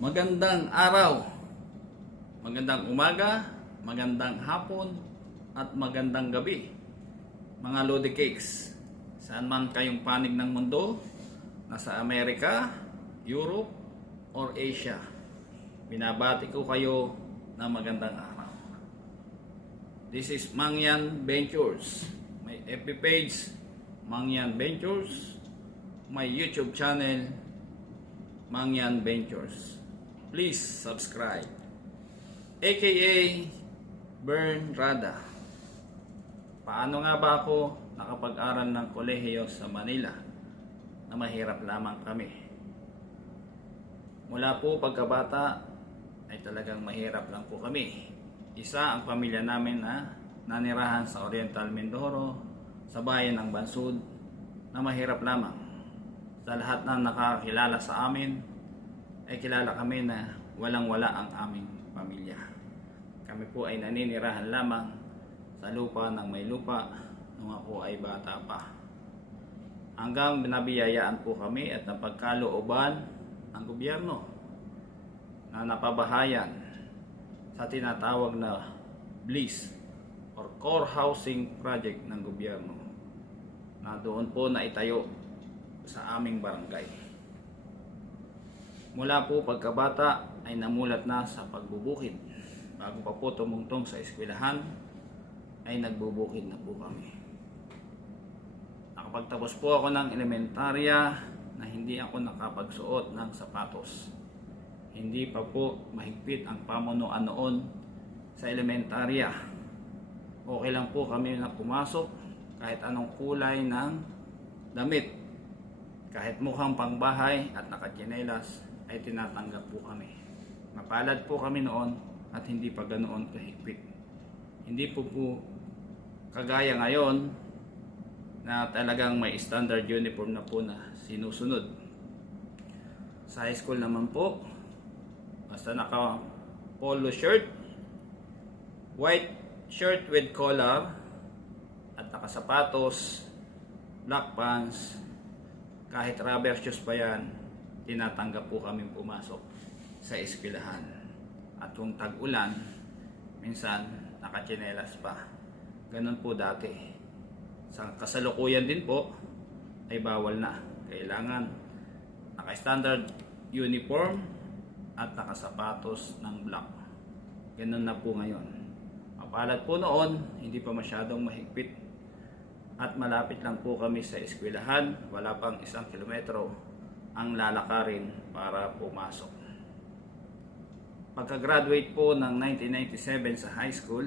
Magandang araw, magandang umaga, magandang hapon, at magandang gabi, mga Lodi Cakes. Saan man kayong panig ng mundo, nasa Amerika, Europe, or Asia, binabati ko kayo na magandang araw. This is Mangyan Ventures. May FB page, Mangyan Ventures. May YouTube channel, Mangyan Ventures. Please subscribe. AKA Bern Rada. Paano nga ba ako nakapag-aral ng kolehiyo sa Manila na mahirap lamang kami? Mula po pagkabata ay talagang mahirap lang po kami. Isa ang pamilya namin na nanirahan sa Oriental Mindoro, sa bayan ng Bansud, na mahirap lamang. Sa lahat na nakakilala sa amin, ay kilala kami na walang-wala ang aming pamilya. Kami po ay naninirahan lamang sa lupa ng may lupa nung ako ay bata pa. Hanggang binabiyayaan po kami at napagkalooban ng gobyerno na napabahayan sa tinatawag na BLIS or Core Housing Project ng gobyerno na doon po na itayo sa aming barangay. Mula po pagkabata ay namulat na sa pagbubukid. Bago pa po tumungtong sa eskwelahan ay nagbubukid na po kami. Nakapagtapos po ako ng elementarya na hindi ako nakapagsuot ng sapatos. Hindi pa po mahigpit ang pamunuan noon sa elementarya. Okay lang po kami na pumasok kahit anong kulay ng damit. Kahit mukhang pangbahay at nakatsinelas ay tinatanggap po kami. Mapalad po kami noon at hindi pa ganoon kahigpit. Hindi po kagaya ngayon na talagang may standard uniform na po na sinusunod. Sa high school naman po, basta naka polo shirt, white shirt with collar, at nakasapatos, black pants, kahit rubber shoes pa yan, tinatanggap po kami pumasok sa eskwelahan. At kung tag-ulan, minsan nakatsinelas pa. Ganun po dati. Sa kasalukuyan din po ay bawal na. Kailangan naka-standard uniform at nakasapatos ng black. Ganun na po ngayon. Mapalad po noon, hindi pa masyadong mahigpit. At malapit lang po kami sa eskwelahan. Wala pang 1 kilometro ang lalakarin para pumasok. Pagka-graduate po ng 1997 sa high school,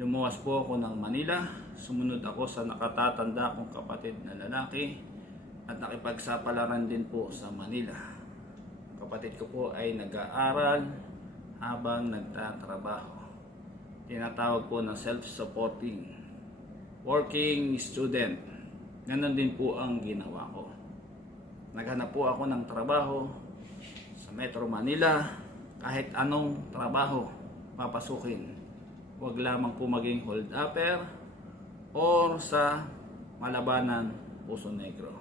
lumuwas po ako ng Manila. Sumunod ako sa nakatatanda kong kapatid na lalaki at nakipagsapalaran din po sa Manila. Kapatid ko po ay nag-aaral habang nagtatrabaho. Tinatawag po na self-supporting working student. Ganon din po ang ginawa ko. Naghanap po ako ng trabaho sa Metro Manila. Kahit anong trabaho papasukin, huwag lamang po maging hold upper or sa Malabanan, Puso Negro,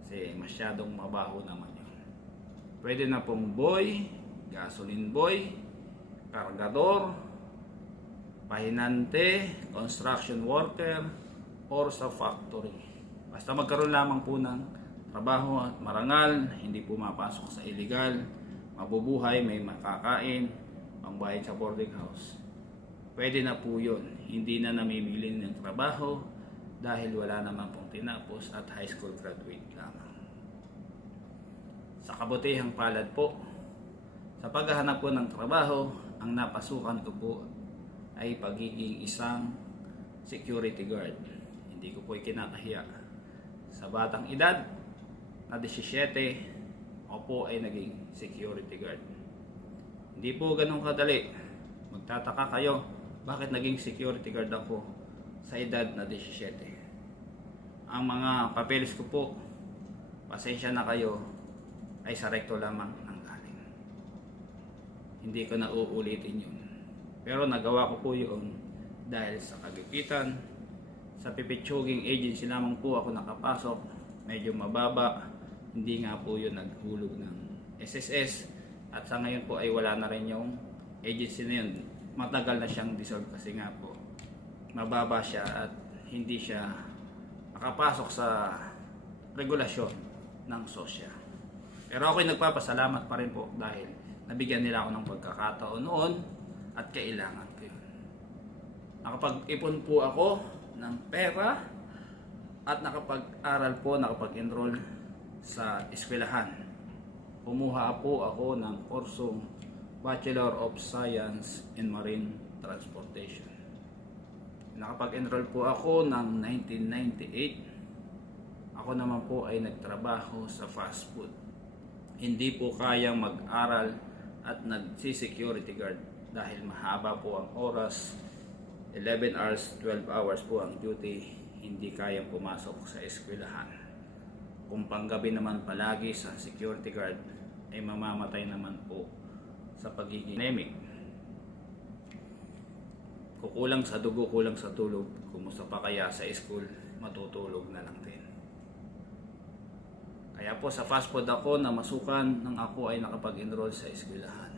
kasi masyadong mabaho naman yun. Pwede na pong boy, gasoline boy, kargador, pahinante, construction worker, or sa factory. Basta magkaroon lamang po ng trabaho at marangal, hindi pumapasok sa illegal, mabubuhay, may makakain, pangbayad sa boarding house. Pwede na po yun. Hindi na namimili ng trabaho dahil wala naman pong tinapos at high school graduate lamang. Sa kabutihang palad po, sa paghahanap po ng trabaho, ang napasukan ko po ay pagiging isang security guard. Hindi ko po ikinakahiya. Sa batang edad na 17, ako po ay naging security guard. Hindi po ganun kadali. Magtataka kayo, bakit naging security guard ako sa edad na 17? Ang mga papeles ko po, pasensya na kayo, ay sa recto lamang ang galing. Hindi ko na uulitin yun. Pero nagawa ko po yun dahil sa kagipitan. Sa pipitsuging agency lamang po ako nakapasok. Medyo mababa. Hindi nga po yun naghulog ng SSS At sa ngayon po ay wala na rin yung agency na yun. Matagal na siyang dissolve kasi nga po mababa siya at hindi siya makapasok sa regulasyon ng SOSYA. Pero ako'y nagpapasalamat pa rin po dahil nabigyan nila ako ng pagkakataon noon at kailangan ko yun. Nakapag-ipon po ako ng pera at nakapag-aral po, nakapag-enroll sa eskwelahan. Kumuha po ako ng kursong Bachelor of Science in Marine Transportation. Nakapag-enroll po ako ng 1998. Ako naman po ay nagtrabaho sa fast food. Hindi po kayang mag-aral at nagsi-security guard dahil mahaba po ang oras. 11 hours, 12 hours po ang duty. Hindi kayang pumasok sa eskwelahan. Kung panggabi naman palagi sa security guard ay mamamatay naman po sa pagiging anemic. Kukulang sa dugo, kulang sa tulog. Kumusta pa kaya sa school, matutulog na lang din. Kaya po sa fast food ako na masukan nang ako ay nakapag-enroll sa eskwelahan.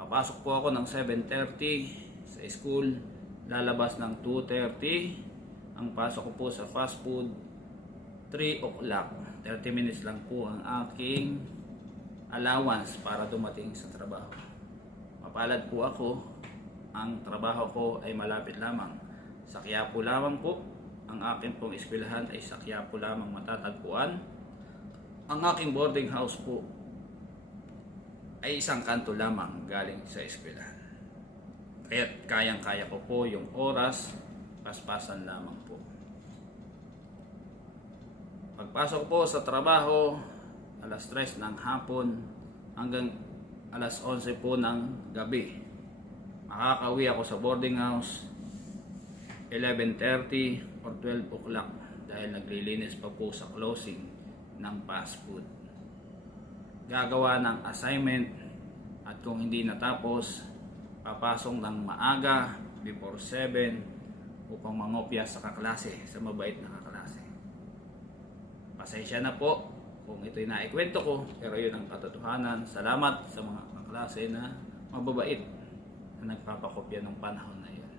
Papasok po ako ng 7:30 sa school, lalabas ng 2:30. Ang pasok ko po sa fast food 3 o'clock. 30 minutes lang po ang aking allowance para dumating sa trabaho. Mapalad po ako, ang trabaho ko ay malapit lamang. Sa Quiapo lamang po, ang aking pong eskwelahan ay sa Quiapo lamang matatagpuan. Ang aking boarding house po ay isang kanto lamang galing sa eskwelahan. Kaya't kayang-kaya ko po yung oras, paspasan lamang po. Pagpasok po sa trabaho, alas 3 ng hapon hanggang alas 11 po ng gabi. Makakauwi ako sa boarding house 11:30 or 12 o'clock dahil naglilinis pa po sa closing ng fast food. Gagawa ng assignment at kung hindi natapos, papasok ng maaga before 7 upang mangopya sa kaklase, sa mabait na kaklase. Pasensya na po kung ito'y naikwento ko, pero yun ang katotohanan. Salamat sa mga kaklase na mababait na nagpapakopya ng panahon na yun.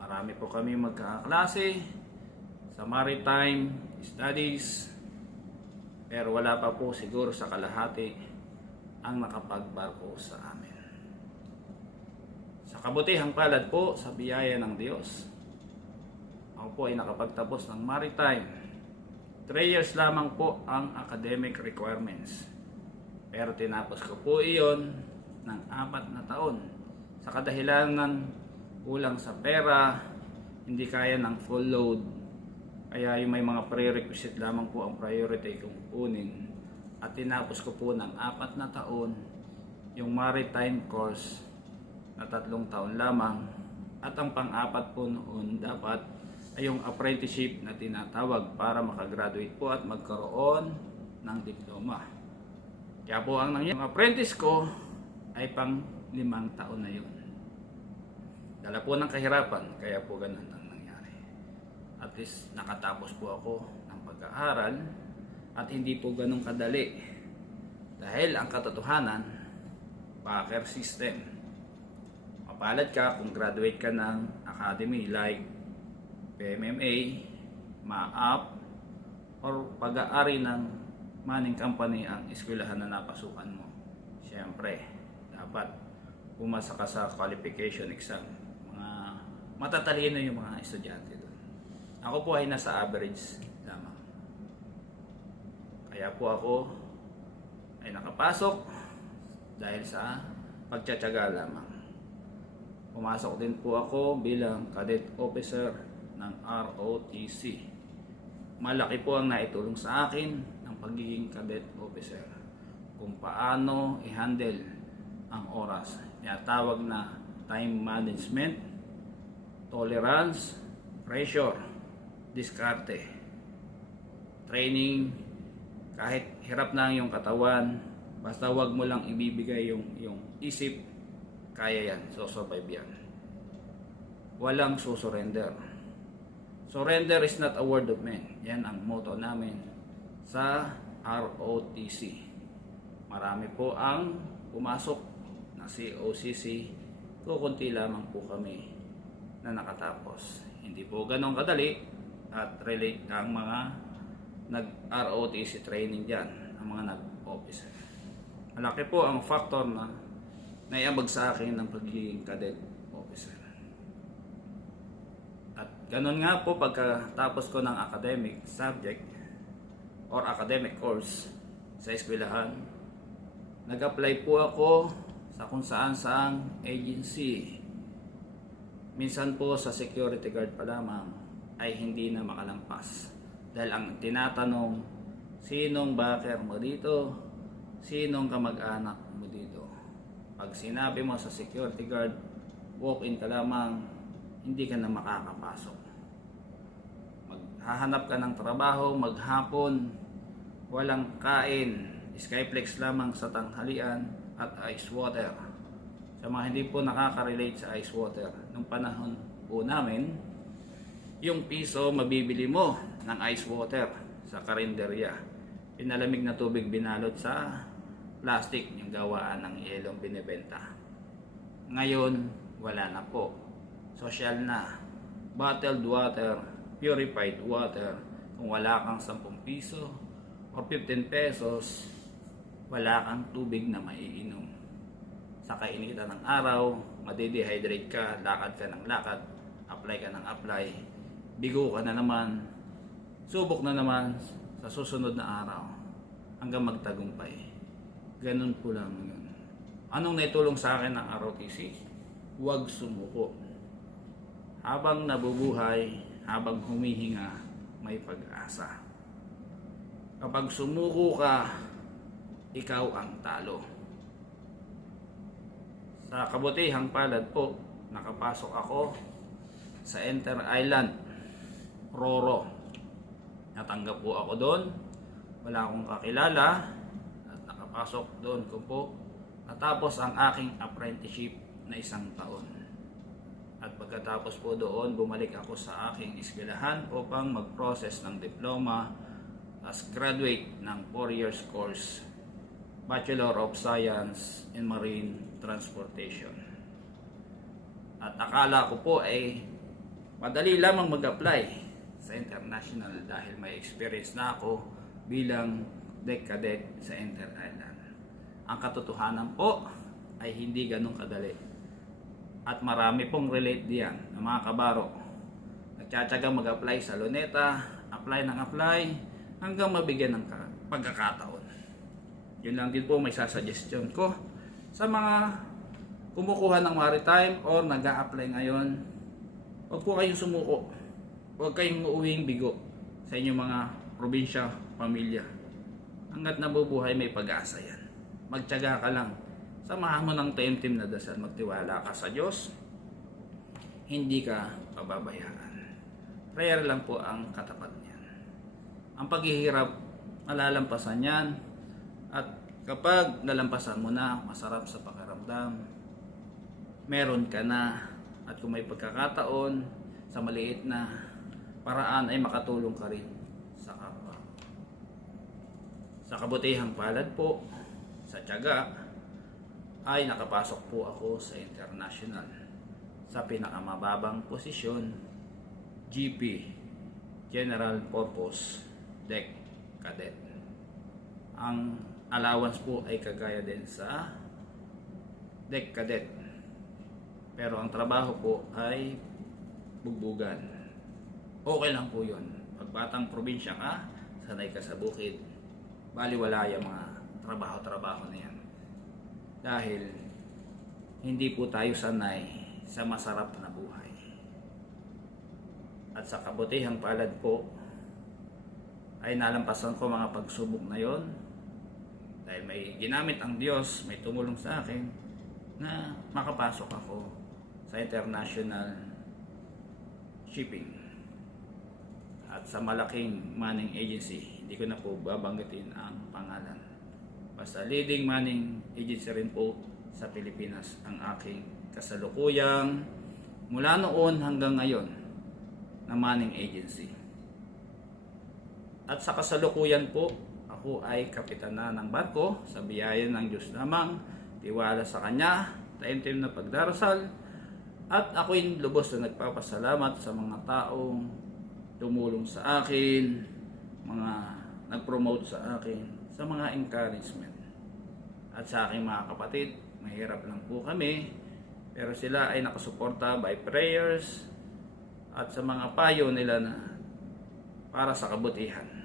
Marami po kami magkakaklase sa maritime studies, pero wala pa po siguro sa kalahati ang nakapagbarko sa amin. Sa kabutihang palad po, sa biyaya ng Diyos, ako po ay nakapagtapos ng maritime. 3 years lamang po ang academic requirements. Pero tinapos ko po iyon ng 4 na taon. Sa kadahilanan kulang sa pera, hindi kaya ng full load. Kaya yung may mga prerequisite lamang po ang priority kong kunin. At tinapos ko po ng 4 na taon yung maritime course na 3 taon lamang. At ang pang-4 po noon dapat ay yung apprenticeship na tinatawag para makagraduate po at magkaroon ng diploma. Kaya po ang nangyari, ang apprentice ko ay pang 5 taon na yun. Dala po ng kahirapan, kaya po ganun ang nangyari. At least nakatapos po ako ng pag-aaral at hindi po ganun kadali. Dahil ang katotohanan, backer system. Mapalad ka kung graduate ka ng academy like PMMA, MAAP, or pag-aari ng mining company ang eskwelahan na napasukan mo. Siyempre, dapat pumasa ka sa qualification exam. Mga matatalino yung mga estudyante doon. Ako po ay nasa average lamang. Kaya po ako ay nakapasok dahil sa pagtsatsaga lamang. Pumasok din po ako bilang cadet officer ng ROTC. Malaki po ang naitulong sa akin ng pagiging cadet officer. Kung paano i-handle ang oras. Tinatawag na time management, tolerance, pressure, diskarte, training. Kahit hirap na ang iyong katawan, basta wag mo lang ibibigay yung isip, kaya yan, so-survive yan. Walang susurrender. Surrender is not a word of man. Yan ang motto namin sa ROTC. Marami po ang pumasok na COCC, kukunti lamang po kami na nakatapos. Hindi po ganun kadali at relate ang mga nag-ROTC training dyan, ang mga nag-officer. Malaki po ang factor na naiambag sa akin ng pagiging cadet officer. At ganun nga po pagkatapos ko ng academic subject or academic course sa eskwelahan, nag-apply po ako sa kung saan agency. Minsan po sa security guard pa lamang ay hindi na makalampas. Dahil ang tinatanong, sinong backer mo dito? Sinong kamag-anak mo dito? Pag sinabi mo sa security guard, walk-in ka lamang, hindi ka na makakapasok. Maghahanap ka ng trabaho, maghapon, walang kain, skyflex lamang sa tanghalian at ice water. Sa mga hindi po nakaka-relate sa ice water, nung panahon po namin, yung piso mabibili mo ng ice water sa karinderya. Pinalamig na tubig binalot sa plastic, yung gawaan ng yelong binibenta. Ngayon, wala na po. Social na. Bottled water, purified water. Kung wala kang 10 piso o 15 pesos, wala kang tubig na maiinom. Sa kainitan ng araw, madidehydrate ka, lakad ka ng lakad, apply ka ng apply, bigo ka na naman, subok na naman sa susunod na araw hanggang magtagumpay. Ganun po lang yun. Anong naitulong sa akin ng ROTC? Huwag sumuko. Habang nabubuhay, habang humihinga, may pag-asa. Kapag sumuko ka, ikaw ang talo. Sa kabutihang palad po, nakapasok ako sa Enter Island, Roro. Natanggap po ako doon. Wala akong kakilala at nakapasok doon ko po. Natapos ang aking apprenticeship na 1 taon. At pagkatapos po doon, bumalik ako sa aking eskwelahan upang mag-process ng diploma as graduate ng 4 years course, Bachelor of Science in Marine Transportation. At akala ko po ay madali lamang mag-apply sa international dahil may experience na ako bilang deck cadet sa Enter Island. Ang katotohanan po ay hindi ganun kadali. At marami pong relate diyan ng mga kabaro. Nagtsatsaga mag-apply sa Luneta, apply ng apply hanggang mabigyan ng pagkakataon. Yun lang din po may sasuggestion ko sa mga kumukuha ng maritime or nag-a-apply ngayon. Huwag po kayong sumuko. Huwag kayong uuwing bigo sa inyong mga probinsya, pamilya. Hanggat nabubuhay may pag-asa yan. Magtiyaga ka lang. Samahan mo ng team na dasal. Magtiwala ka sa Diyos. Hindi ka pababayaan. Prayer lang po ang katapat niyan. Ang paghihirap, malalampasan yan. At kapag nalampasan mo na, masarap sa pakiramdam, meron ka na. At kung may pagkakataon, sa maliit na paraan ay makatulong ka rin sa kapwa. Sa kabutihang palad po, sa tiyaga, ay nakapasok po ako sa international. Sa pinakamababang posisyon, GP, General Purpose Deck Cadet. Ang allowance po ay kagaya din sa Deck Cadet. Pero ang trabaho po ay bugbugan. Okay lang po yun. Pag batang probinsya ka, sanay ka sa bukid, baliwala yung mga trabaho-trabaho na yan. Dahil hindi po tayo sanay sa masarap na buhay. At sa kabutihang palad po, ay nalampasan ko mga pagsubok na yon. Dahil may ginamit ang Diyos, may tumulong sa akin na makapasok ako sa international shipping. At sa malaking manning agency, hindi ko na po babanggitin ang pangalan. Basta leading manning agency rin po sa Pilipinas ang aking kasalukuyang mula noon hanggang ngayon na manning agency. At sa kasalukuyan po, ako Ako ay kapitana ng barko sa biyaya ng Diyos lamang, tiwala sa Kanya, taimtim na pagdarasal, at ako'y lubos na nagpapasalamat sa mga taong tumulong sa akin, mga nag-promote sa akin, sa mga encouragement. At sa aking mga kapatid, mahirap lang po kami, pero sila ay nakasuporta by prayers at sa mga payo nila na para sa kabutihan.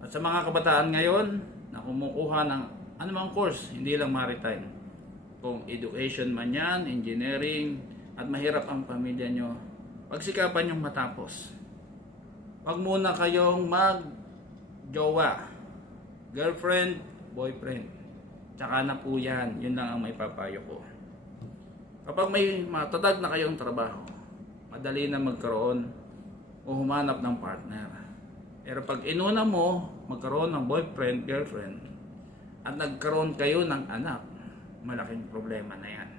At sa mga kabataan ngayon na kumukuha ng anumang course, hindi lang maritime, kung education man yan, engineering, at mahirap ang pamilya nyo, pagsikapan yung matapos. Huwag muna kayong mag-jowa, girlfriend, boyfriend. Tsaka na po yan, yun lang ang may papayo ko. Kapag may matatag na kayong trabaho, madali na magkaroon o humanap ng partner. Pero pag inuna mo magkaroon ng boyfriend, girlfriend, at nagkaroon kayo ng anak, malaking problema na yan.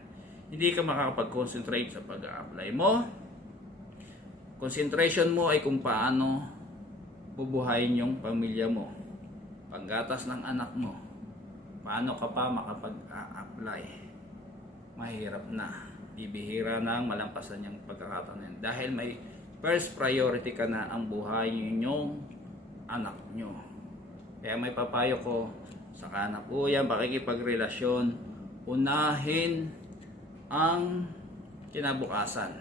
Hindi ka makakapag-concentrate sa pag-a-apply mo. Concentration mo ay kung paano bubuhayin yung pamilya mo, panggatas ng anak mo. Paano ka pa makapag-a-apply? Mahirap na. Bibihira na ang malampasan yung pagkakataon yan. Dahil may first priority ka na ang buhayin yung anak nyo. Kaya may papayo ko, saka na po yan, pakikipagrelasyon, unahin ang kinabukasan.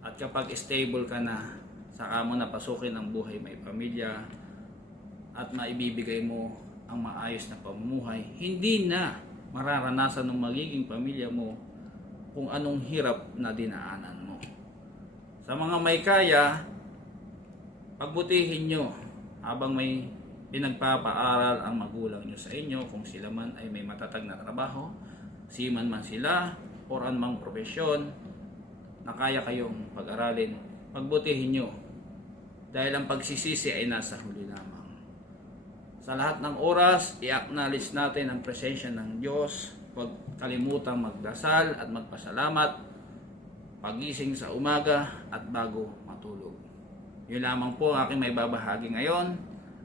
At kapag stable ka na, saka mo napasukin ang buhay, may pamilya, at maibibigay mo ang maayos na pamumuhay, hindi na mararanasan ng magiging pamilya mo kung anong hirap na dinaanan mo. Sa mga may kaya, pagbutihin nyo habang may pinagpapaaral ang magulang nyo sa inyo, kung sila man ay may matatag na trabaho, seaman man sila, or anumang profesyon na kaya kayong pag-aralin, pagbutihin nyo. Dahil ang pagsisisi ay nasa huli lamang. Sa lahat ng oras, i-acknowledge natin ang presensya ng Diyos. Huwag kalimutang magdasal at magpasalamat pagising sa umaga at bago matulog. Yun lamang po ang aking may babahagi ngayon,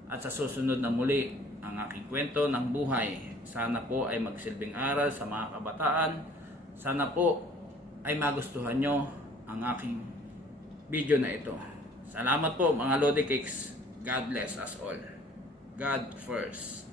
at sa susunod na muli ang aking kwento ng buhay. Sana po ay magsilbing aral sa mga kabataan. Sana po ay magustuhan nyo ang aking video na ito. Salamat po mga Lodi Cakes. God bless us all. God first.